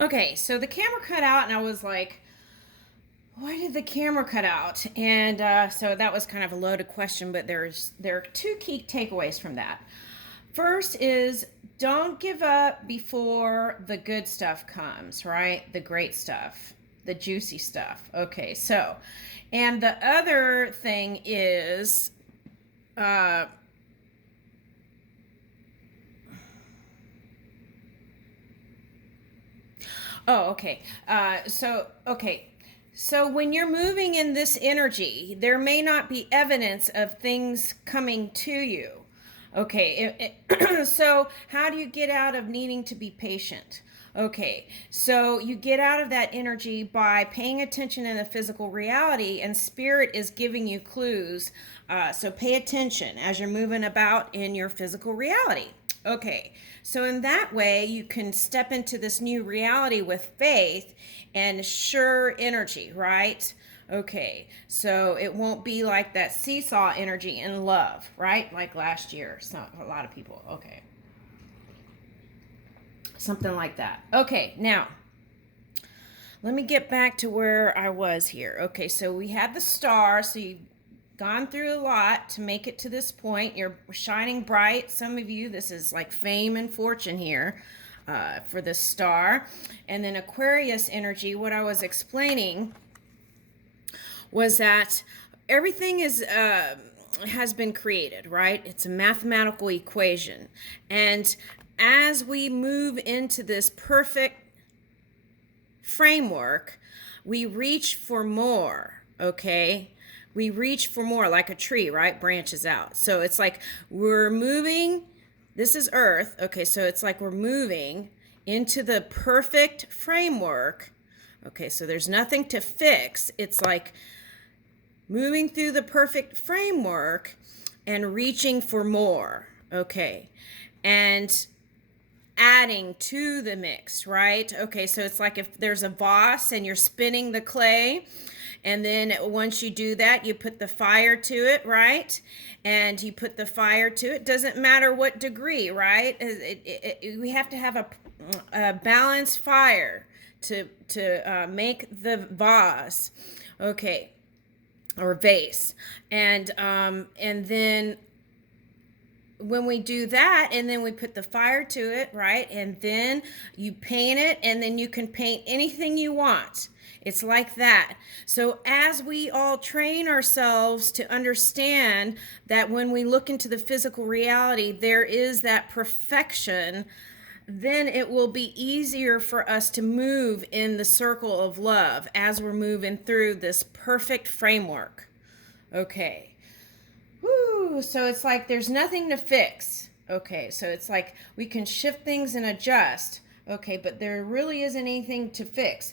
Okay, so the camera cut out, and I was like, why did the camera cut out? And so that was kind of a loaded question, but there are two key takeaways from that. First is don't give up before the good stuff comes, right? The great stuff, the juicy stuff. Okay, so, and the other thing is, uh, oh, okay. Okay. So when you're moving in this energy, there may not be evidence of things coming to you. Okay. So how do you get out of needing to be patient? Okay, so you get out of that energy by paying attention in the physical reality, and spirit is giving you clues. So pay attention as you're moving about in your physical reality. Okay, so in that way, you can step into this new reality with faith and sure energy, right? Okay, so it won't be like that seesaw energy in love, right? Like last year, so a lot of people. Okay, something like that. Okay, now let me get back to where I was here. Okay, so we had the star, so you've gone through a lot to make it to this point. You're shining bright. Some of you, this is like fame and fortune here for the star. And then Aquarius energy, what I was explaining was that everything is has been created, right? It's a mathematical equation. And as we move into this perfect framework, we reach for more, okay? We reach for more like a tree, right? Branches out. So it's like we're moving. This is Earth, okay? So it's like we're moving into the perfect framework. Okay, so there's nothing to fix. It's like moving through the perfect framework and reaching for more, okay? And adding to the mix, right? Okay, so it's like if there's a vase and you're spinning the clay, and then once you do that, you put the fire to it, right? And you put the fire to it. Doesn't matter what degree, right? We have to have a balanced fire to make the vase, okay, or vase, and then when we do that, and then we put the fire to it, right, and then you paint it, and then you can paint anything you want. It's like that. So as we all train ourselves to understand that when we look into the physical reality there is that perfection, then it will be easier for us to move in the circle of love as we're moving through this perfect framework. Okay. Woo, so it's like there's nothing to fix. Okay, so it's like we can shift things and adjust. Okay, but there really isn't anything to fix.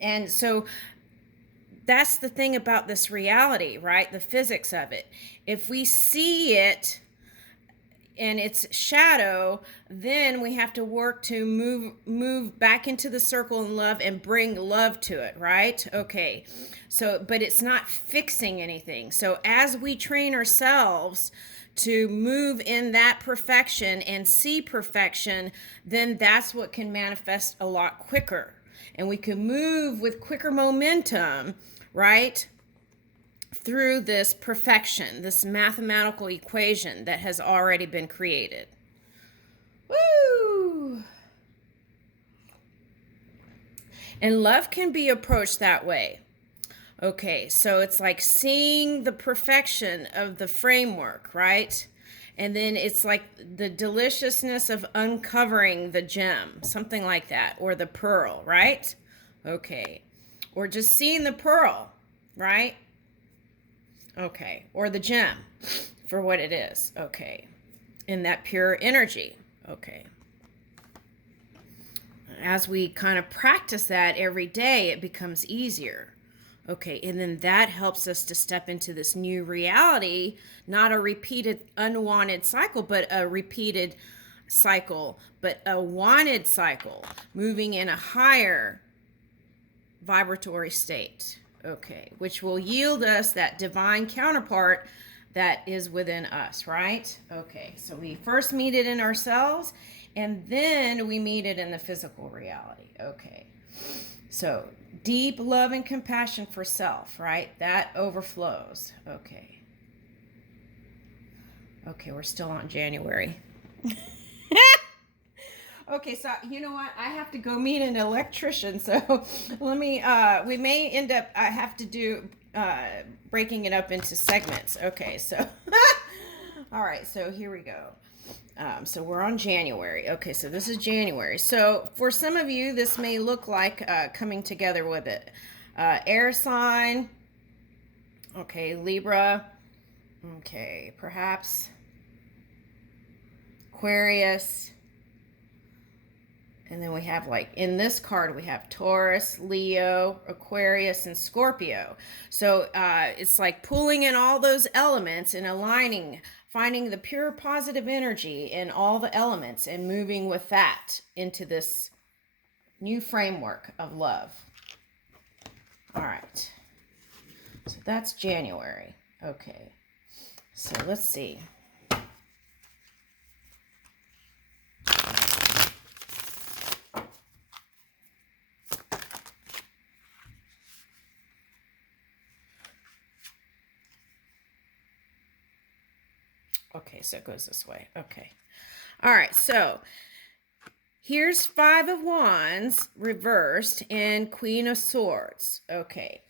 And so that's the thing about this reality, right? The physics of it. If we see it and its shadow, then we have to work to move back into the circle in love and bring love to it, right? Okay, so but it's not fixing anything. So as we train ourselves to move in that perfection and see perfection, then that's what can manifest a lot quicker, and we can move with quicker momentum, right, through this perfection, this mathematical equation that has already been created. Woo! And love can be approached that way. Okay, so it's like seeing the perfection of the framework, right? And then it's like the deliciousness of uncovering the gem, something like that, or the pearl, right? Okay. Or just seeing the pearl, right? Okay. Or the gem for what it is. Okay. In that pure energy. Okay. As we kind of practice that every day, it becomes easier. Okay, and then that helps us to step into this new reality, not a repeated unwanted cycle, but a repeated cycle, but a wanted cycle, moving in a higher vibratory state. Okay, which will yield us that divine counterpart that is within us, right? Okay, so we first meet it in ourselves, and then we meet it in the physical reality. Okay. So deep love and compassion for self, right? That overflows. Okay. Okay, we're still on January. Okay, so you know what? I have to go meet an electrician. So let me, we may end up, I have to do breaking it up into segments. Okay, so, all right, so here we go. So we're on January. Okay, so this is January. So for some of you, this may look like coming together with it. Air sign. Okay, Libra. Okay, perhaps Aquarius. And then we have, like, in this card, we have Taurus, Leo, Aquarius, and Scorpio. So it's like pulling in all those elements and aligning, finding the pure positive energy in all the elements and moving with that into this new framework of love. All right. So that's January. Okay. So let's see. Okay, so it goes this way. Okay. All right, so here's Five of Wands reversed and Queen of Swords. Okay.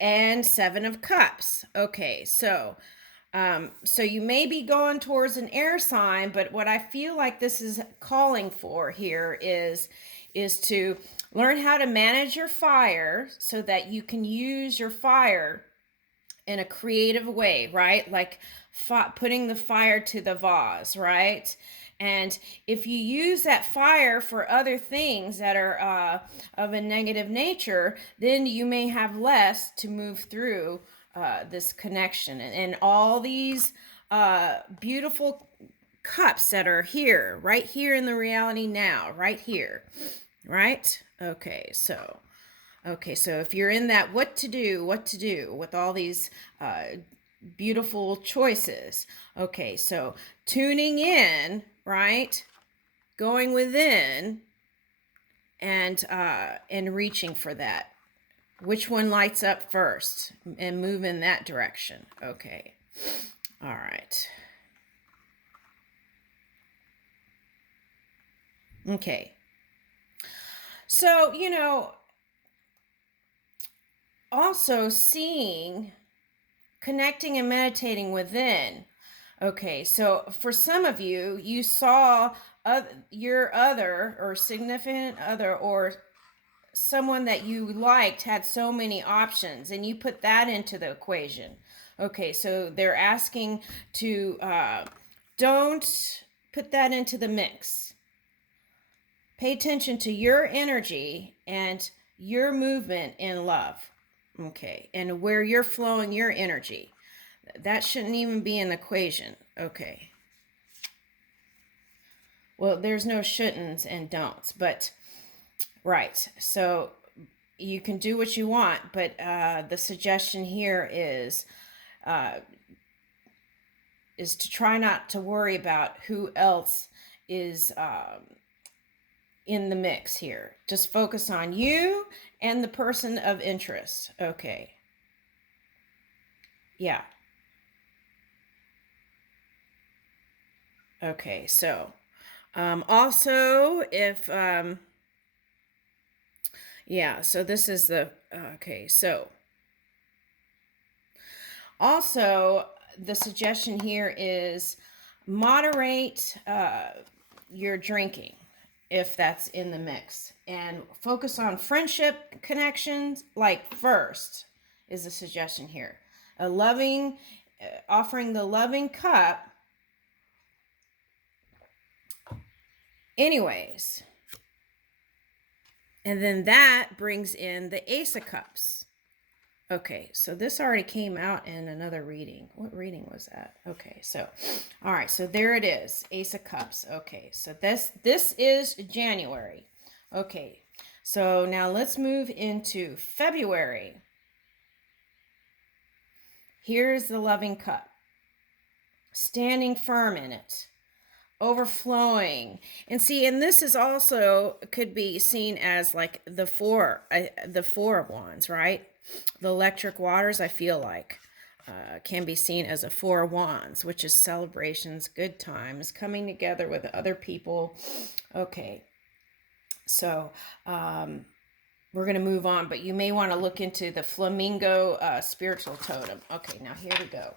And Seven of Cups. Okay, so you may be going towards an air sign, but what I feel like this is calling for here is to learn how to manage your fire so that you can use your fire in a creative way, right? Like putting the fire to the vase, right? And if you use that fire for other things that are of a negative nature, then you may have less to move through this connection. And all these beautiful cups that are here, right here in the reality now, right here, right? Okay, so if you're in that what to do with all these beautiful choices. Okay, so tuning in, right? Going within and reaching for that. Which one lights up first and move in that direction. Okay. All right. Okay. So, also seeing, connecting and meditating within. Okay, so for some of you, you saw your other or significant other or someone that you liked had so many options and you put that into the equation. Okay, so they're asking to don't put that into the mix. Pay attention to your energy and your movement in love. Okay, and where you're flowing your energy. That shouldn't even be in the equation. Okay. Well, there's no shouldn'ts and don'ts, but right. So you can do what you want, but the suggestion here is to try not to worry about who else is in the mix here. Just focus on you and the person of interest. Okay. Yeah. Okay, so also if yeah, so this is the okay, so also the suggestion here is moderate your drinking if that's in the mix, and focus on friendship connections like first is a suggestion here. A loving offering the loving cup. Anyways, and then that brings in the Ace of Cups. Okay, so this already came out in another reading. What reading was that? Okay, so, all right, so there it is, Ace of Cups. Okay, so this is January. Okay, so now let's move into February. Here's the loving cup, standing firm in it. overflowing. And see, and this is also could be seen as like the four of wands, right? The electric waters, I feel like, can be seen as a four of wands, which is celebrations, good times, coming together with other people. Okay, so we're going to move on, but you may want to look into the flamingo spiritual totem. Okay, now here we go.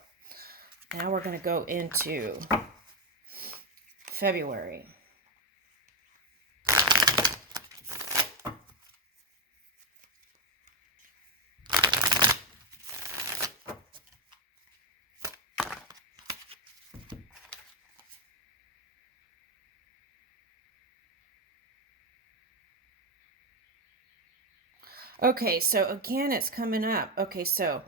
Now we're going to go into February. Okay, so again, it's coming up. Okay, so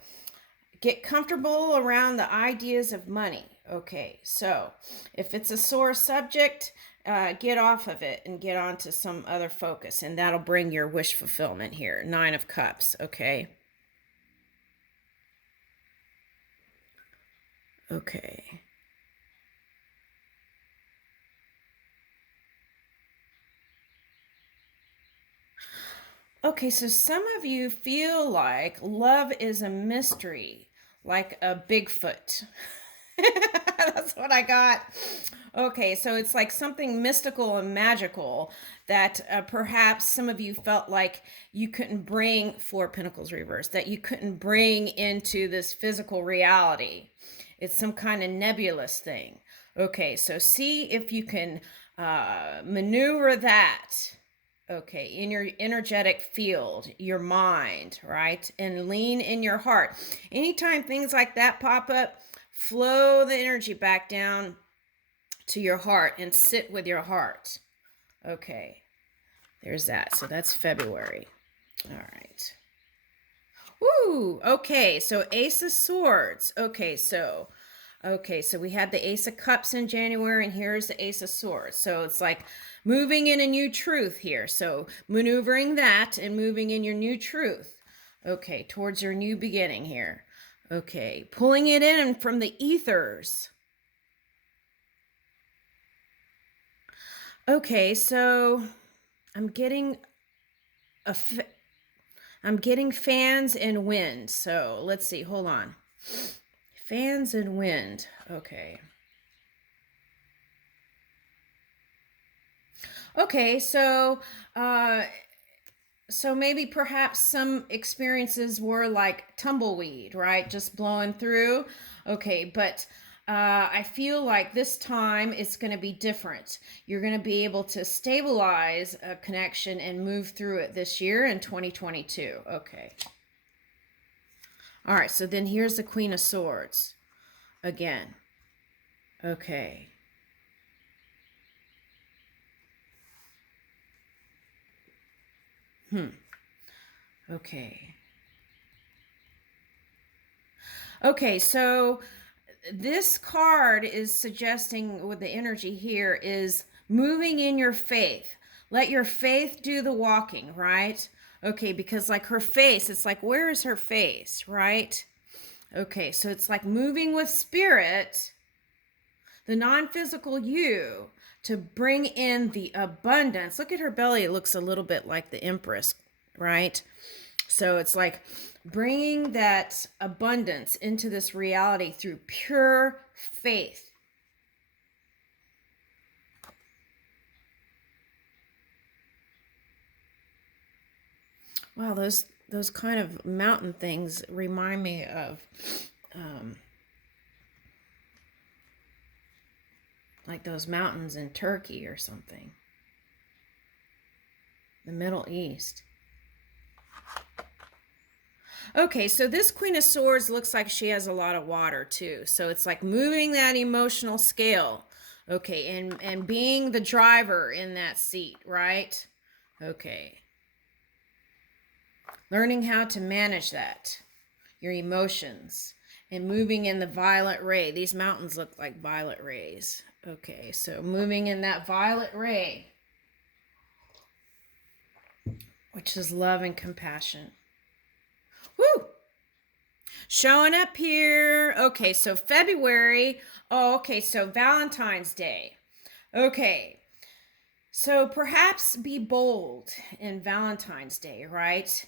get comfortable around the ideas of money. Okay, so if it's a sore subject, get off of it and get on to some other focus, and that'll bring your wish fulfillment here. Nine of Cups, okay? Okay. Okay, so some of you feel like love is a mystery, like a Bigfoot. That's what I got. Okay, so it's like something mystical and magical that perhaps some of you felt like you couldn't bring Four Pentacles reverse, that you couldn't bring into this physical reality. It's some kind of nebulous thing. Okay, so see if you can maneuver that, okay, in your energetic field, your mind, right? And lean in your heart. Anytime things like that pop up, flow the energy back down to your heart and sit with your heart. Okay, there's that. So that's February. All right. Woo! Okay, so Ace of Swords. Okay, so we had the Ace of Cups in January, and here's the Ace of Swords. So it's like moving in a new truth here. So maneuvering that and moving in your new truth. Okay, towards your new beginning here. Okay, pulling it in from the ethers. Okay, so I'm getting fans and wind. So let's see, hold on. Fans and wind. Okay. Okay, so maybe perhaps some experiences were like tumbleweed, right? Just blowing through. Okay, but I feel like this time it's going to be different. You're going to be able to stabilize a connection and move through it this year in 2022. Okay. All right, so then here's the Queen of Swords again. Okay. Okay. Okay, so this card is suggesting with the energy here is moving in your faith. Let your faith do the walking, right? Okay, because like her face, it's like, where is her face, right? Okay, so it's like moving with spirit, the non-physical you, to bring in the abundance. Look at her belly. It looks a little bit like the Empress, right? So it's like bringing that abundance into this reality through pure faith. Wow, those kind of mountain things remind me of like those mountains in Turkey or something. The Middle East. Okay, so this Queen of Swords looks like she has a lot of water too. So it's like moving that emotional scale. Okay, and being the driver in that seat, right? Okay. Learning how to manage that, your emotions, and moving in the violet ray. These mountains look like violet rays. Okay, so moving in that violet ray, which is love and compassion. Woo! Showing up here. Okay, so February. Oh, okay, so Valentine's Day. Okay. So perhaps be bold in Valentine's Day, right?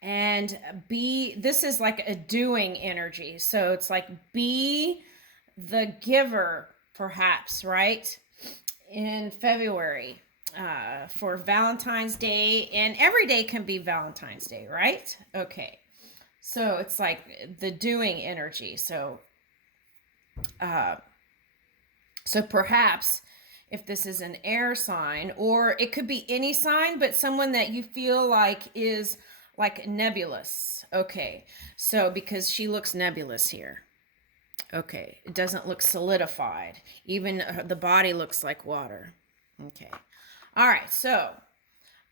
And this is like a doing energy. So it's like be the giver, perhaps, right? In February for Valentine's Day. And every day can be Valentine's Day, right? Okay. So it's like the doing energy. Uh, so perhaps if this is an air sign, or it could be any sign, but someone that you feel like is like nebulous. Okay. So because she looks nebulous here. Okay. It doesn't look solidified. Even the body looks like water. Okay. All right. So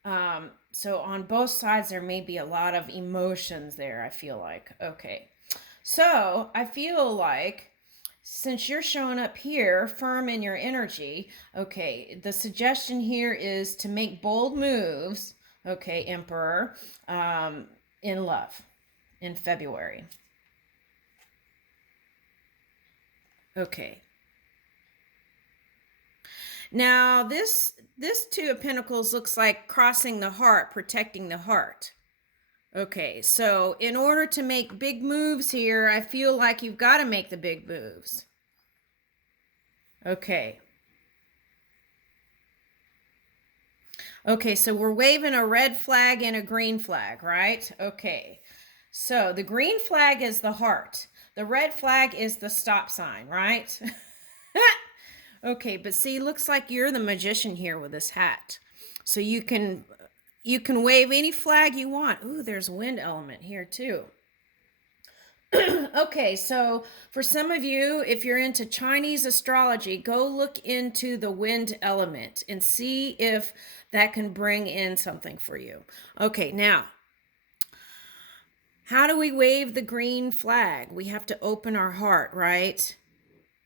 on both sides, there may be a lot of emotions there, I feel like. Okay. So I feel like since you're showing up here firm in your energy, okay, the suggestion here is to make bold moves, okay, Emperor, in love in February. Okay. Now this Two of Pentacles looks like crossing the heart, protecting the heart. Okay, so in order to make big moves here, I feel like you've got to make the big moves. Okay. Okay, so we're waving a red flag and a green flag, right? Okay. So the green flag is the heart. The red flag is the stop sign, right? Okay, but see, looks like you're the magician here with this hat. So you can wave any flag you want. Ooh, there's a wind element here too. Okay, so for some of you, if you're into Chinese astrology, go look into the wind element and see if that can bring in something for you. Okay, now, how do we wave the green flag? We have to open our heart, right?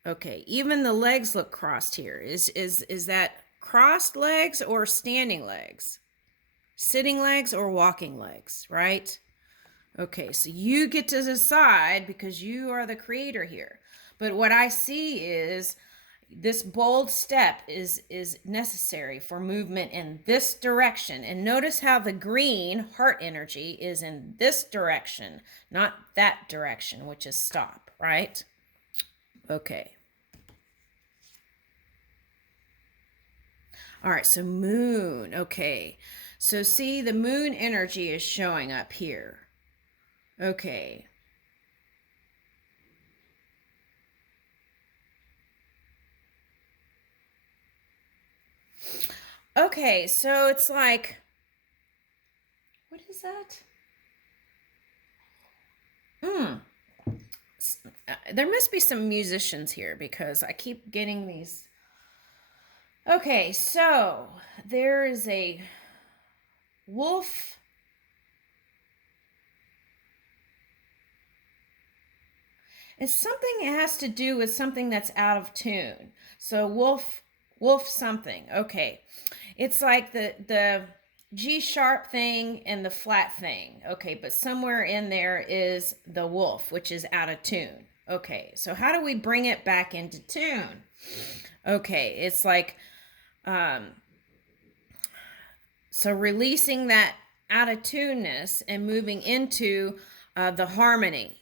Okay, even the legs look crossed here. Is that crossed legs or standing legs? Sitting legs or walking legs, right? Okay, so you get to decide because you are the creator here. But what I see is this bold step is necessary for movement in this direction. And notice how the green heart energy is in this direction, not that direction, which is stop, right? Okay. All right, so moon. Okay. So see, the moon energy is showing up here. Okay. Okay, so it's like, what is that? There must be some musicians here because I keep getting these. Okay, so there is a wolf. It's something that has to do with something that's out of tune. So wolf something. Okay. It's like the G sharp thing and the flat thing. Okay, but somewhere in there is the wolf, which is out of tune. Okay, so how do we bring it back into tune? Okay, it's like so releasing that out of tuneness and moving into the harmony.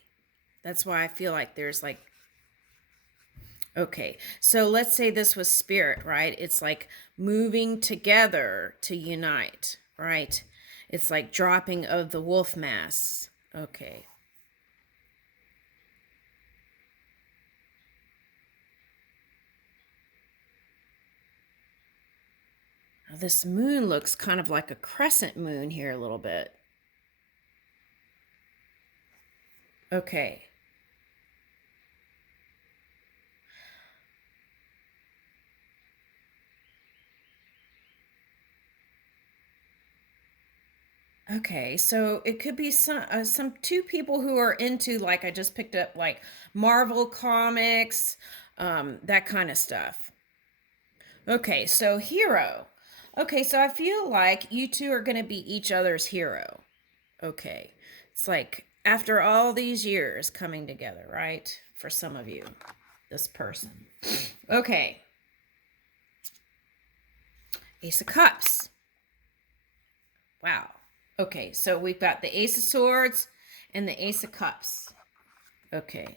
That's why I feel like there's like, okay, so let's say this was spirit, right? It's like moving together to unite, right? It's like dropping of the wolf masks. Okay. Now this moon looks kind of like a crescent moon here a little bit. Okay. Okay, so it could be some two people who are into, like I just picked up, like Marvel comics, that kind of stuff. Okay, so hero. Okay, so I feel like you two are going to be each other's hero. Okay, it's like after all these years coming together, right? For some of you, this person. Okay, Ace of Cups. Wow. Okay, so we've got the Ace of Swords and the Ace of Cups. Okay.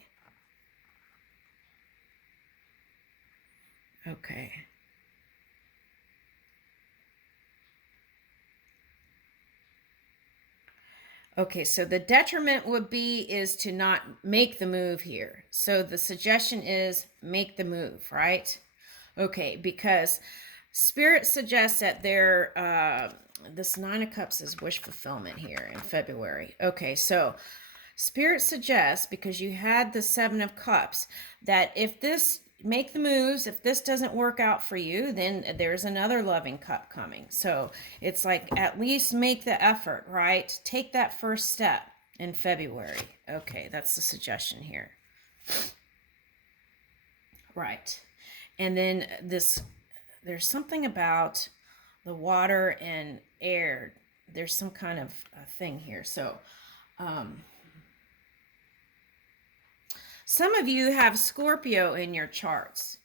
Okay. Okay, so the detriment would be is to not make the move here. So the suggestion is make the move, right? Okay, because Spirit suggests that this Nine of Cups is wish fulfillment here in February. Okay, so Spirit suggests, because you had the Seven of Cups, that if this make the moves, if this doesn't work out for you, then there's another loving cup coming. So it's like, at least make the effort, right? Take that first step in February. Okay, that's the suggestion here. Right. And then there's something about the water and air. There's some kind of thing here. So some of you have Scorpio in your charts.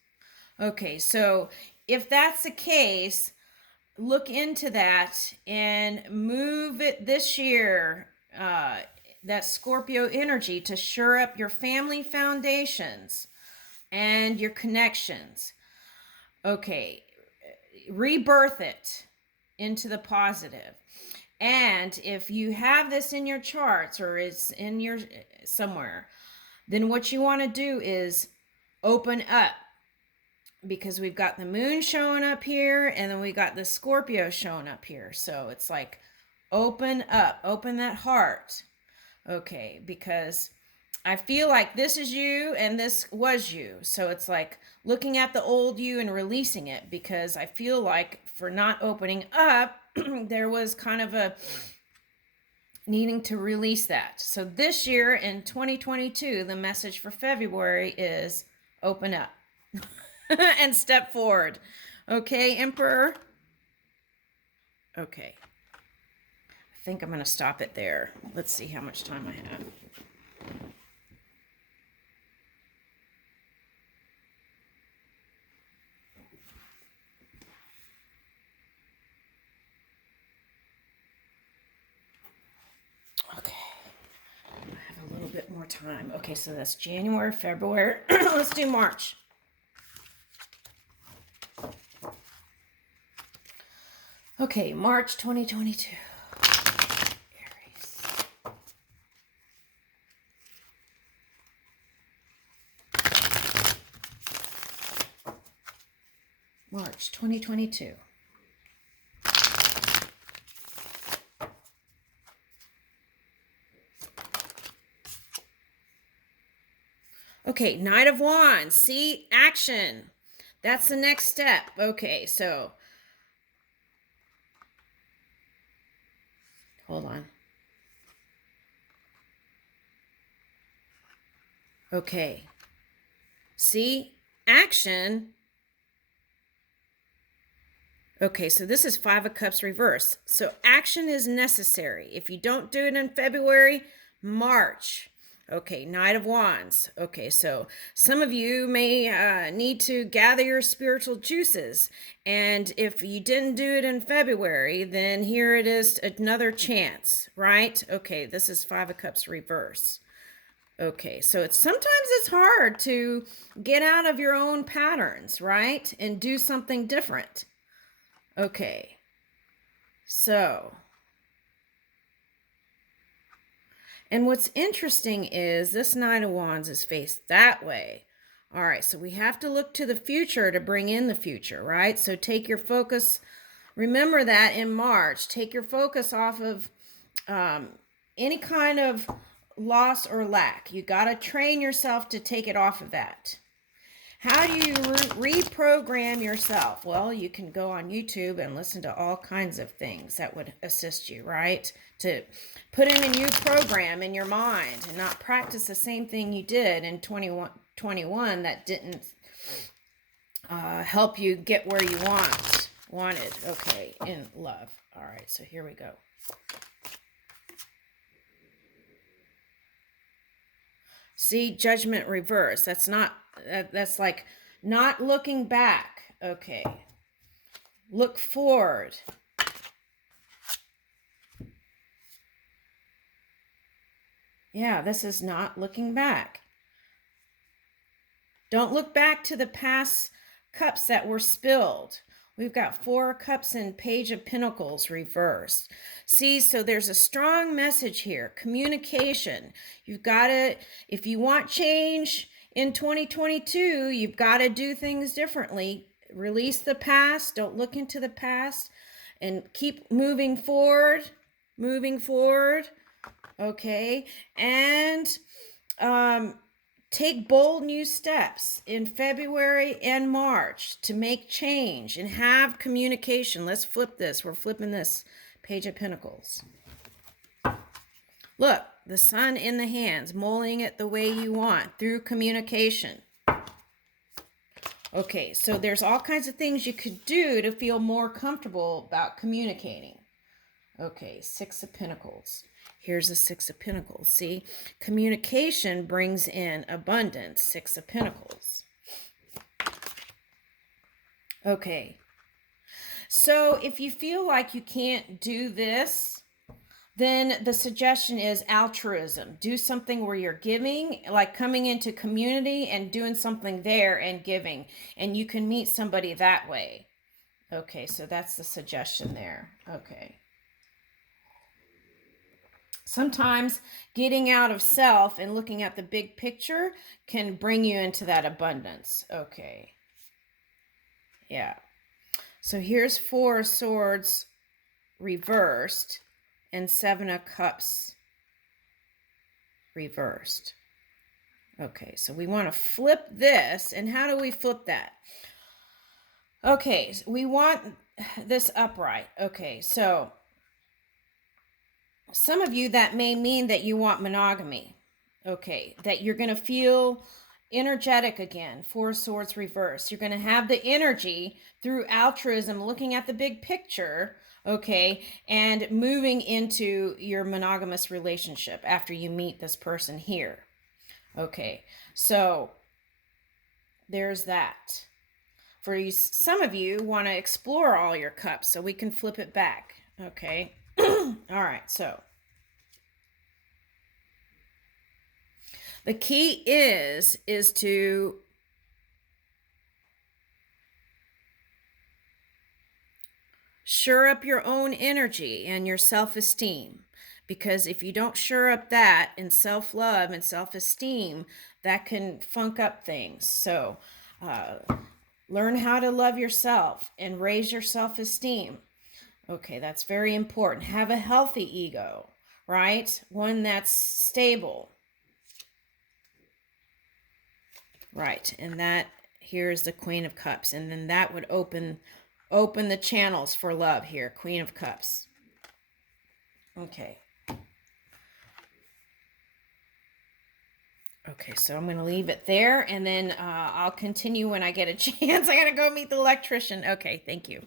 Okay, so if that's the case, look into that and move it this year, that Scorpio energy, to shore up your family foundations and your connections. Okay, rebirth it into the positive. And if you have this in your charts or it's in your somewhere, then what you want to do is open up, because we've got the moon showing up here and then we got the Scorpio showing up here. So it's like, open up, open that heart. Okay, because I feel like this is you and this was you. So it's like looking at the old you and releasing it, because I feel like for not opening up, there was kind of a needing to release that. So this year in 2022, the message for February is open up and step forward. Okay, Emperor? Okay. I think I'm going to stop it there. Let's see how much time I have. Okay. I have a little bit more time. Okay, so that's January, February. Let's do March. Okay, March 2022. Aries. March 2022. Okay, Knight of Wands. See, action. That's the next step. Okay, so hold on. Okay. See, action. Okay, so this is Five of Cups reverse. So action is necessary. If you don't do it in February, March. Okay, Knight of Wands. Okay, so some of you may need to gather your spiritual juices. And if you didn't do it in February, then here it is, another chance, right? Okay, this is Five of Cups reverse. Okay, so sometimes it's hard to get out of your own patterns, right? And do something different. Okay, so, and what's interesting is this Nine of Wands is faced that way. All right, so we have to look to the future to bring in the future, right? So take your focus, remember that in March, take your focus off of any kind of loss or lack. You got to train yourself to take it off of that. How do you reprogram yourself? Well, you can go on YouTube and listen to all kinds of things that would assist you, right? To put in a new program in your mind and not practice the same thing you did in 2021 that didn't help you get where you wanted. Okay, in love. All right, so here we go. See, Judgment reverse. That's like not looking back. Okay. Look forward. Yeah, this is not looking back. Don't look back to the past cups that were spilled. We've got 4 cups and Page of Pentacles reversed. See, so there's a strong message here. Communication. You've got to, if you want change in 2022, you've got to do things differently. Release the past. Don't look into the past. And keep moving forward. Moving forward. Okay. And take bold new steps in February and March to make change and have communication. Let's flip this. We're flipping this Page of Pentacles. Look, the sun in the hands, molding it the way you want through communication. Okay, so there's all kinds of things you could do to feel more comfortable about communicating. Okay, 6 of Pentacles. Here's the 6 of Pentacles. See, communication brings in abundance. 6 of Pentacles. Okay. So if you feel like you can't do this, then the suggestion is altruism. Do something where you're giving, like coming into community and doing something there and giving. And you can meet somebody that way. Okay, so that's the suggestion there. Okay. Sometimes getting out of self and looking at the big picture can bring you into that abundance. Okay. Yeah. So here's 4 of Swords reversed and 7 of Cups reversed. Okay, so we want to flip this. And how do we flip that? Okay, so we want this upright. Okay, so some of you, that may mean that you want monogamy. Okay, that you're going to feel energetic again. 4 of Swords reversed. You're going to have the energy through altruism, looking at the big picture, okay, and moving into your monogamous relationship after you meet this person here. Okay, so there's that. For you, some of you want to explore all your cups, so we can flip it back. Okay. All right, so the key is to shore up your own energy and your self-esteem. Because if you don't shore up that and self-love and self-esteem, that can funk up things. So learn how to love yourself and raise your self-esteem. Okay, that's very important. Have a healthy ego, right? One that's stable. Right, and that here's the Queen of Cups, and then that would open the channels for love here. Queen of Cups. Okay. Okay, so I'm going to leave it there, and then I'll continue when I get a chance. I got to go meet the electrician. Okay, thank you.